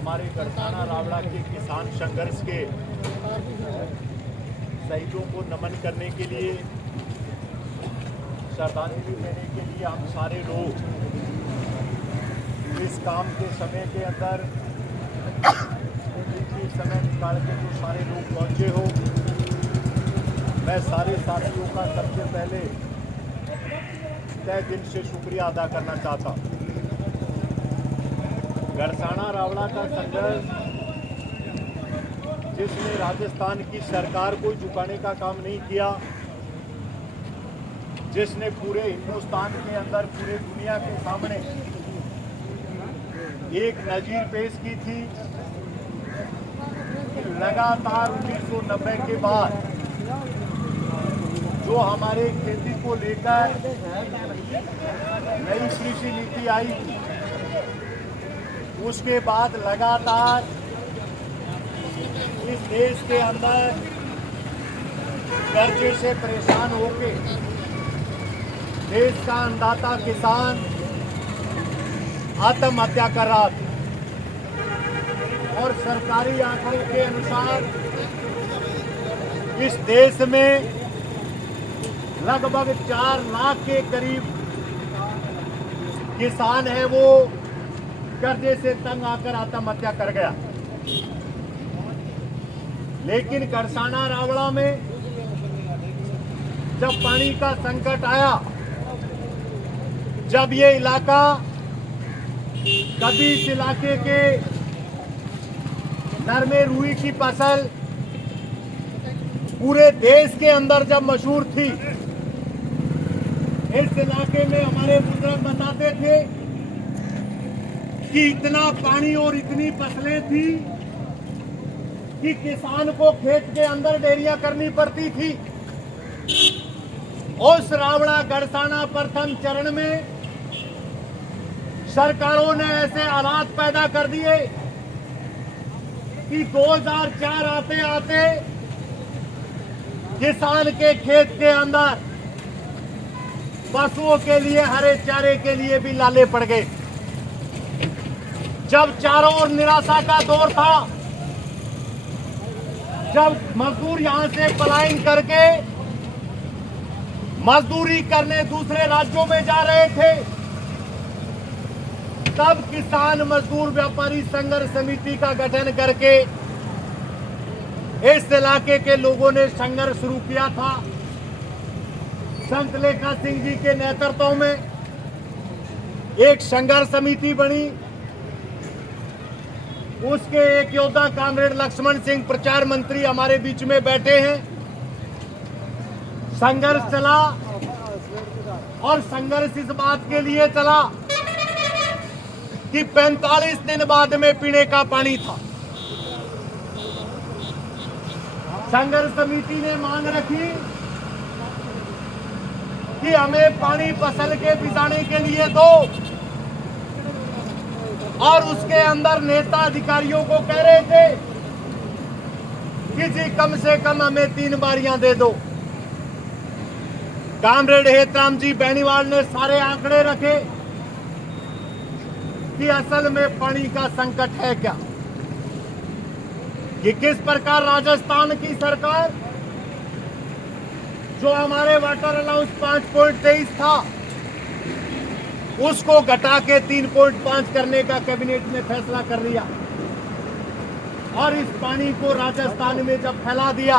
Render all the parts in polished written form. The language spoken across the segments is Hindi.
हमारे गड़साना रावड़ा के किसान संघर्ष के शहीदों को नमन करने के लिए, श्रद्धांजलि देने के लिए हम सारे लोग इस काम के समय के अंदर समय निकाल के जो सारे लोग पहुंचे हो, मैं सारे साथियों का सबसे पहले तहे दिल से शुक्रिया अदा करना चाहता हूं। गड़साना रावड़ा का संघर्ष जिसने राजस्थान की सरकार को झुकाने का काम नहीं किया, जिसने पूरे हिंदुस्तान के अंदर, पूरे दुनिया के सामने एक नजीर पेश की थी कि लगातार 1990 के बाद जो हमारे खेती को लेकर नई कृषि नीति आई थी, उसके बाद लगातार इस देश के अंदर कर्जे से परेशान होकर देश का अन्नदाता किसान आत्महत्या कर रहा था और सरकारी आंकड़ों के अनुसार इस देश में लगभग 4 लाख के करीब किसान है वो कर्जे से तंग आकर आत्महत्या कर गया। लेकिन गड़साना रावड़ा में जब पानी का संकट आया, जब ये इलाका कभी इस इलाके के नरमे रुई की फसल पूरे देश के अंदर जब मशहूर थी, इस इलाके में हमारे बुजुर्ग बताते थे कि इतना पानी और इतनी फसलें थी कि किसान को खेत के अंदर डेरियां करनी पड़ती थी। उस रावड़ा गड़साना प्रथम चरण में सरकारों ने ऐसे हालात पैदा कर दिए कि 2004 आते आते किसान के खेत के अंदर पशुओं के लिए, हरे चारे के लिए भी लाले पड़ गए। जब चारों ओर निराशा का दौर था, जब मजदूर यहां से पलायन करके मजदूरी करने दूसरे राज्यों में जा रहे थे, तब किसान मजदूर व्यापारी संघर्ष समिति का गठन करके इस इलाके के लोगों ने संघर्ष शुरू किया था। संत लेखा सिंह जी के नेतृत्व में एक संघर्ष समिति बनी। उसके एक योद्धा कामरेड लक्ष्मण सिंह, प्रचार मंत्री, हमारे बीच में बैठे हैं। संघर्ष चला और संघर्ष इस बात के लिए चला कि 45 दिन बाद में पीने का पानी था। संघर्ष समिति ने मांग रखी कि हमें पानी फसल के बिजाने के लिए दो, और उसके अंदर नेता अधिकारियों को कह रहे थे कि जी कम से कम हमें 3 बारियां दे दो। कामरेड हेतराम जी बेनीवाल ने सारे आंकड़े रखे कि असल में पानी का संकट है क्या, कि किस प्रकार राजस्थान की सरकार जो हमारे वाटर अलाउंस 5.23 था, उसको घटा के 3.5 करने का कैबिनेट ने फैसला कर लिया, और इस पानी को राजस्थान में जब फैला दिया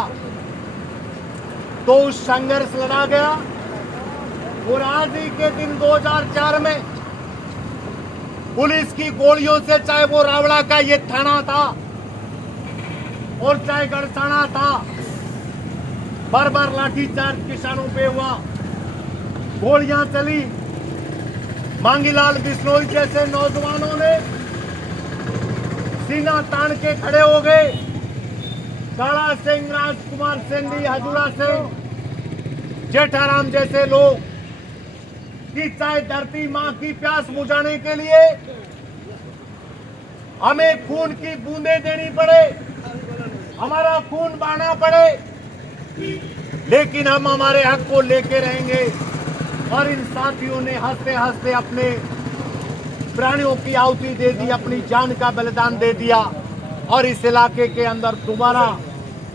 तो उस संघर्ष लड़ा गया। और आज ही के दिन 2004 में पुलिस की गोलियों से, चाहे वो रावड़ा का ये थाना था और चाहे गड़साना था, बार बार लाठीचार्ज किसानों पे हुआ, गोलियां चली। मांगीलाल बिश्नोई जैसे नौजवानों ने सीना तान के खड़े हो गए। काला सिंह, राजकुमार सिंह, हजूरा सिंह, जेठाराम जैसे लोग कि चाहे धरती मां की प्यास बुझाने के लिए हमें खून की बूंदें देनी पड़े, हमारा खून बहाना पड़े, लेकिन हम हमारे हक को लेके रहेंगे। और इन साथियों ने हंसते हंसते अपने प्राणियों की आहुति दे दी, अपनी जान का बलिदान दे दिया और इस इलाके के अंदर दोबारा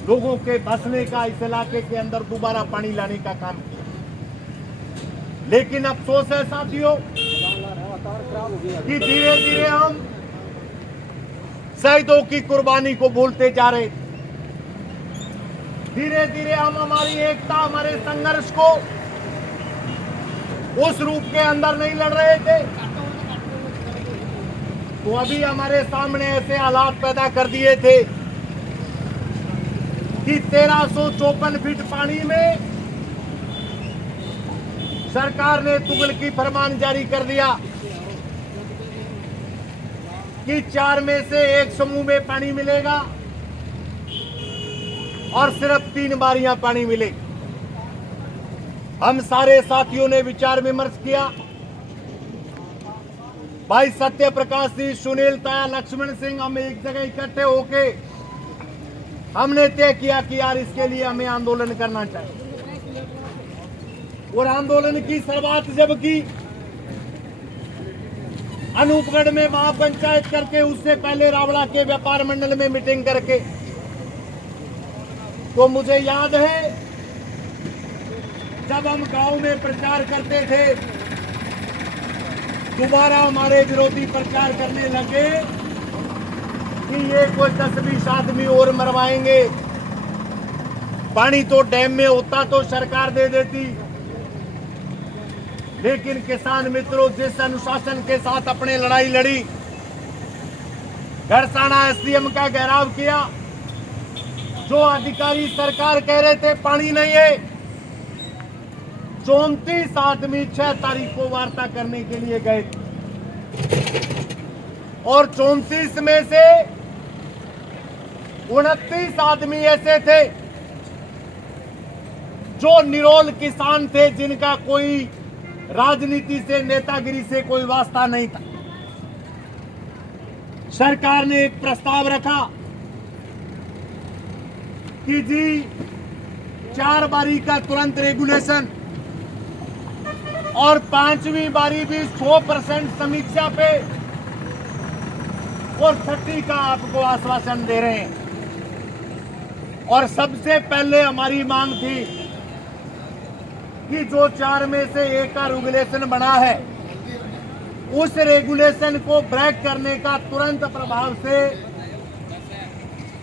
लोगों के बसने का, इस इलाके के अंदर दोबारा पानी लाने का काम किया। लेकिन अफसोस है साथियों कि धीरे धीरे हम शहीदों की कुर्बानी को भूलते जा रहे। धीरे धीरे हम हमारी एकता, हमारे संघर्ष को उस रूप के अंदर नहीं लड़ रहे थे। तो अभी हमारे सामने ऐसे हालात पैदा कर दिए थे कि 1354 फीट पानी में सरकार ने तुगलकी फरमान जारी कर दिया कि 4 में से 1 समूह में पानी मिलेगा और सिर्फ 3 बारियां पानी मिलेगी। हम सारे साथियों ने विचार विमर्श किया। भाई सत्य प्रकाश सिंह, सुनील ताया, लक्ष्मण सिंह, हम एक जगह इकट्ठे होके हमने तय किया कि यार इसके लिए हमें आंदोलन करना चाहिए। और आंदोलन की शुरुआत जब की अनूपगढ़ में महापंचायत करके, उससे पहले रावड़ा के व्यापार मंडल में मीटिंग करके, तो मुझे याद है जब हम गांव में प्रचार करते थे, दोबारा हमारे विरोधी प्रचार करने लगे कि ये कोई 10-20 आदमी और मरवाएंगे। पानी तो डैम में होता तो सरकार दे देती। लेकिन किसान मित्रों, जिस अनुशासन के साथ अपने लड़ाई लड़ी, गरसाना एसडीएम का घेराव किया, जो अधिकारी सरकार कह रहे थे पानी नहीं है, 34 आदमी 6 तारीख को वार्ता करने के लिए गए और 34 में से 29 आदमी ऐसे थे जो निरोल किसान थे, जिनका कोई राजनीति से, नेतागिरी से कोई वास्ता नहीं था। सरकार ने एक प्रस्ताव रखा कि जी 4 बारी का तुरंत रेगुलेशन और 5वीं बारी भी 100% समीक्षा पे और 6ठी का आपको आश्वासन दे रहे हैं। और सबसे पहले हमारी मांग थी कि जो 4 में से 1 का रेगुलेशन बना है, उस रेगुलेशन को ब्रेक करने का तुरंत प्रभाव से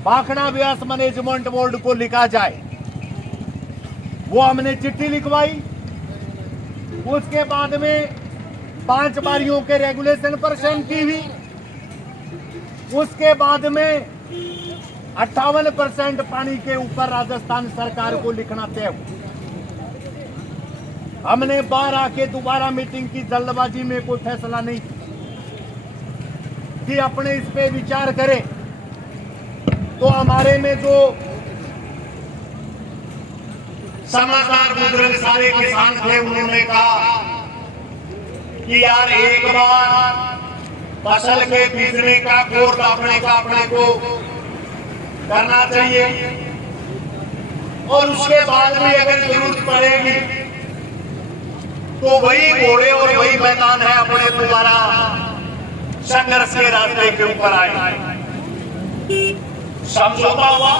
भाखड़ा व्यास मैनेजमेंट बोर्ड को लिखा जाए। वो हमने चिट्ठी लिखवाई। उसके बाद में 5 बारियों के रेगुलेशन पर सहमति हुई। उसके बाद में 58% पानी के ऊपर राजस्थान सरकार को लिखना तय हुआ। हमने बाहर आके दोबारा मीटिंग की, जल्दबाजी में कोई फैसला नहीं कि अपने इस पे विचार करें। तो हमारे में जो समझदार बुजुर्ग सारे किसान थे, उन्होंने कहा कि यार एक बार फसल के बीजने का कोर्स अपने को करना चाहिए और उसके बाद भी अगर जरूरत पड़ेगी तो वही घोड़े और वही मैदान है, अपने दोबारा संघर्ष के रास्ते के ऊपर आए। समझौता हुआ।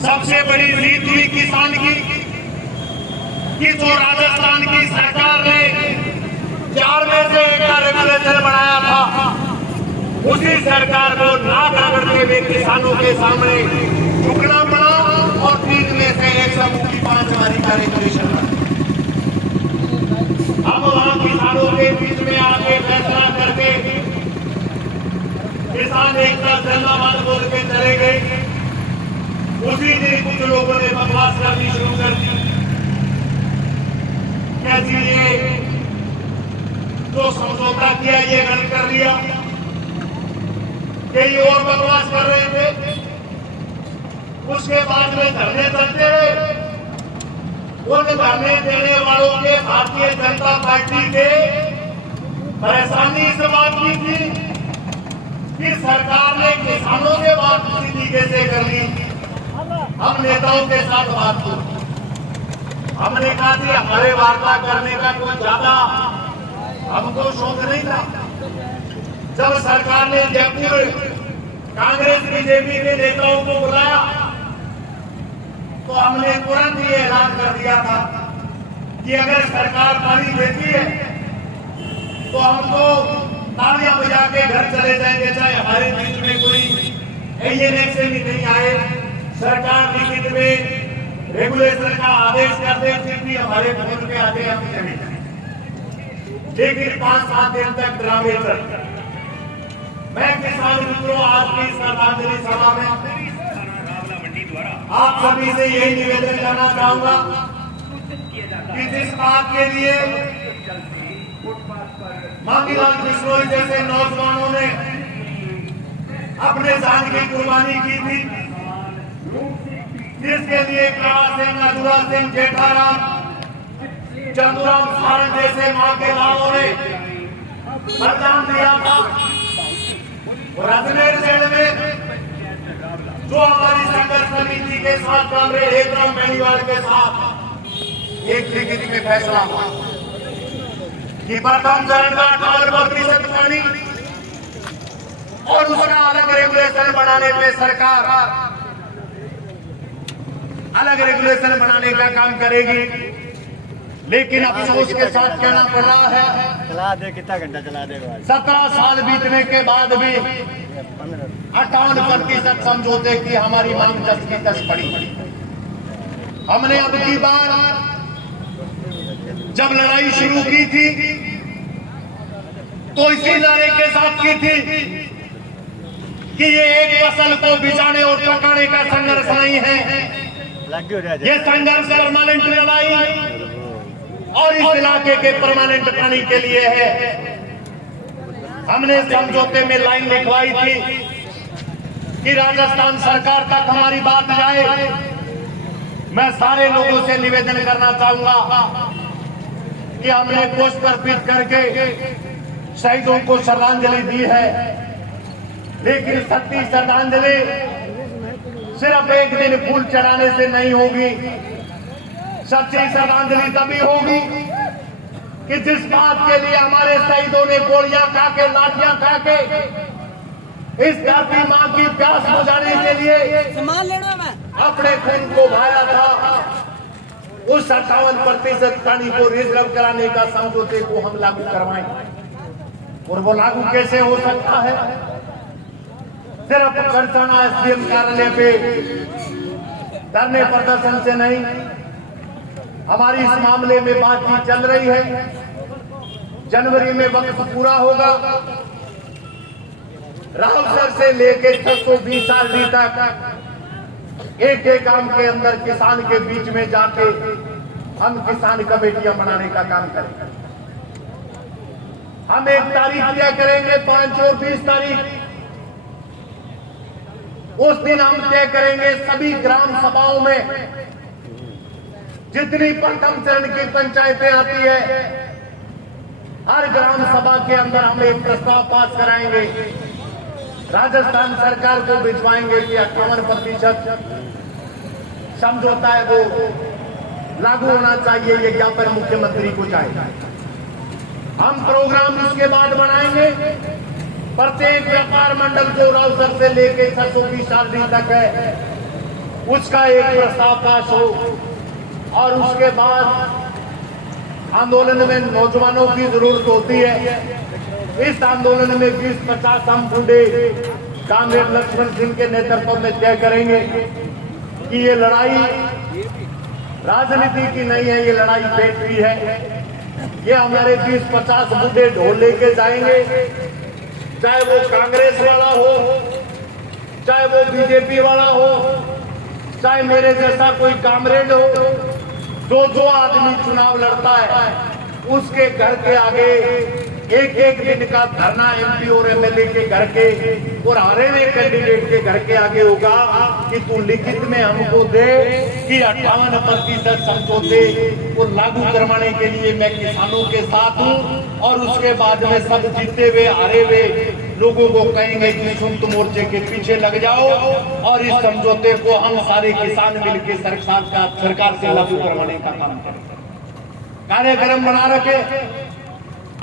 सबसे बड़ी जीत हुई किसान की कि जो राजस्थान की सरकार ने 4 में से 1 का रेगुलेशन बनाया था, उसी सरकार को ना करते हुए किसानों के सामने झुकना पड़ा और 3 में से 1 समूह की 5 बारी का रेगुलेशन बना। हम वहां किसानों के बीच में आके फैसला करके किसान एकता जिंदाबाद बोल के चले गए। उसी दिन कुछ लोगों ने बकवास करनी शुरू कर दी। क्या जी ये जो समझौता किया ये गलत कर दिया, कई और बकवास कर रहे थे। उसके बाद में धरने चलते रहे। उन धरने देने वालों के भारतीय जनता पार्टी के परेशानी इस बात की थी कि सरकार ने किसानों से बात किसी तरीके से कर ली। हम नेताओं के साथ बात की। हमने कहा कि हमारे वार्ता करने का कोई ज्यादा हमको शौक नहीं था। जब सरकार ने जयपुर कांग्रेस बीजेपी के नेताओं को बुलाया तो हमने तुरंत ये ऐलान कर दिया था कि अगर सरकार पानी देती है तो हम तो तालियां बजा के घर चले जाएंगे, चाहे हमारे बीच में कोई एएनएक्स से भी नहीं आए, सरकार लिखित में रेगुलेशन का आदेश कर दे, फिर भी हमारे फोन पे आगे हम चले जाए। लेकिन 5-7 दिन तक ड्रामे चलते। मैं किसान मित्रों आज की श्रद्धांजलि सभा में आप सभी से यही निवेदन करना चाहूंगा कि जिस बात के लिए मांगीलाल बिश्नोई जैसे नौजवानों ने अपने जान की कुर्बानी की थी, जिसके लिए प्रकाश सिंह, अधूरा सिंह, जेठाराम, चंदूराम सारण जैसे मां के लालों ने बलिदान दिया था, और अजमेर जेल में जो हमारी संघर्ष समिति के साथ कामरेड हेतराम बेनीवाल के साथ एक लिखित में फैसला हुआ कि प्रथम चरण का 58% पानी और उसका अलग रेगुलेशन बनाने पे सरकार अलग रेगुलेशन बनाने का काम करेगी। लेकिन अफसोस के साथ कहना पड़ रहा है, चला दे, कितना घंटा चला दे। 17 साल बीतने के बाद भी 58% समझौते की हमारी मांग 10 की 10 पड़ी। हमने अब की बार जब लड़ाई शुरू की थी तो इसी नारे के साथ की थी कि ये एक फसल को बिछाने और पकाने का संघर्ष नहीं है, ये संघर्ष परमानेंट लड़ाई और इस इलाके के परमानेंट पानी के लिए है। हमने समझौते में लाइन लिखवाई थी कि राजस्थान सरकार तक हमारी बात जाए। मैं सारे लोगों से निवेदन करना चाहूंगा कि हमने पोस्ट पर पीट करके शहीदों को श्रद्धांजलि दी है, लेकिन सच्ची श्रद्धांजलि सिर्फ एक दिन फूल चढ़ाने से नहीं होगी। सच्ची श्रद्धांजलि तभी होगी कि जिस बात के लिए हमारे शहीदों ने गोलियां खा के, लाठियां खा के इस धरती मां की प्यास बुझाने के लिए सामान लेना मैं अपने खून को बहाया था, उस 58% पानी को रिजर्व कराने का समझौते को हम लागू करवाएं। और वो लागू कैसे हो सकता है? सिर्फ करसाना एसडीएम कार्यालय पे धरने प्रदर्शन से नहीं, हमारी इस मामले में बातचीत चल रही है। जनवरी में वक्त पूरा होगा। रावसर से लेकर 620 आरडी तक एक एक काम के अंदर किसान के बीच में जाके हम किसान कमेटियां बनाने का काम करेंगे। हम एक तारीख तय करेंगे, 5 और 20 तारीख। उस दिन हम तय करेंगे सभी ग्राम सभाओं में जितनी प्रथम चरण की पंचायतें आती है, हर ग्राम सभा के अंदर हम एक प्रस्ताव पास कराएंगे, राजस्थान सरकार को भिजवाएंगे कि 58% समझौता है वो लागू होना चाहिए। ये ज्ञापन मुख्यमंत्री को जाएगा। हम प्रोग्राम उसके बाद बनाएंगे। प्रत्येक व्यापार मंडल जो राउसर से लेके 620 आरडी तक है, उसका एक प्रस्ताव पास हो। और उसके बाद आंदोलन में नौजवानों की जरूरत होती है। इस आंदोलन में 20-50 हम बूढ़े कामरेड लक्ष्मण सिंह के नेतृत्व में तय करेंगे कि ये लड़ाई राजनीति की नहीं है, ये लड़ाई पेट की है। ये हमारे 20-50 बूढ़े ढोल लेके जाएंगे, चाहे वो कांग्रेस वाला हो, चाहे वो बीजेपी वाला हो, चाहे मेरे जैसा कोई कामरेड हो। जो आदमी चुनाव लड़ता है उसके घर के आगे एक दिन का धरना एमपी और एमएलए के घर के और हारे हुए कैंडिडेट के घर के आगे होगा कि तू लिखित में हमको दे कि 58% समझौते को लागू करवाने के लिए मैं किसानों के साथ हूं। और उसके बाद में सब जीते हुए हारे हुए लोगों को कहेंगे कि संयुक्त मोर्चे के पीछे लग जाओ और इस समझौते को हम सारे किसान मिलकर सरकार से लागू करवाने का काम करें। कार्यक्रम बना रखे।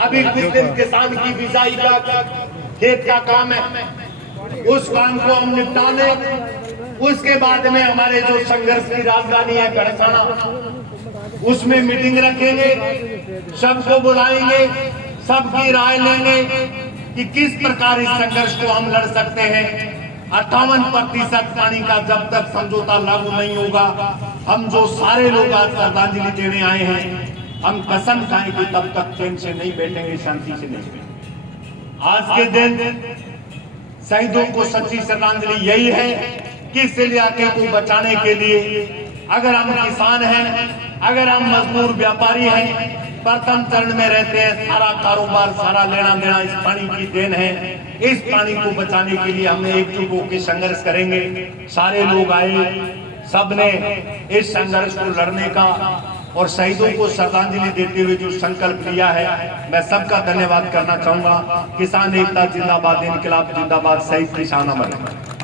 अभी कुछ दिन किसान की बिजाई का खेत का काम है, उस काम को हम निपटा लें। उसके बाद में हमारे जो संघर्ष की राजधानी है गढ़साना, उसमें मीटिंग रखेंगे, सबको बुलाएंगे, सबकी राय लेंगे कि किस प्रकार इस संघर्ष को हम लड़ सकते हैं। 58% पानी का जब तक समझौता लागू नहीं होगा, हम जो सारे लोग आज श्रद्धांजलि देने आए हैं, हम कसम खाएं कि तब तक चैन से नहीं बैठेंगे, शांति से नहीं बैठेंगे। आज के दिन शहीदों को सच्ची श्रद्धांजलि यही है कि इस इलाके को बचाने के लिए अगर हम किसान हैं, अगर हम मजदूर व्यापारी हैं, प्रथम चरण में रहते हैं, सारा कारोबार, सारा लेना देना इस पानी की देन है। इस पानी को बचाने के लिए हम एकजुट होकर संघर्ष करेंगे। सारे लोग आए, सबने इस संघर्ष को लड़ने का और शहीदों को श्रद्धांजलि देते हुए जो संकल्प लिया है, मैं सबका धन्यवाद करना चाहूंगा। किसान एकता जिंदाबाद, इनकलाब जिंदाबाद, शहीद किसान अमर।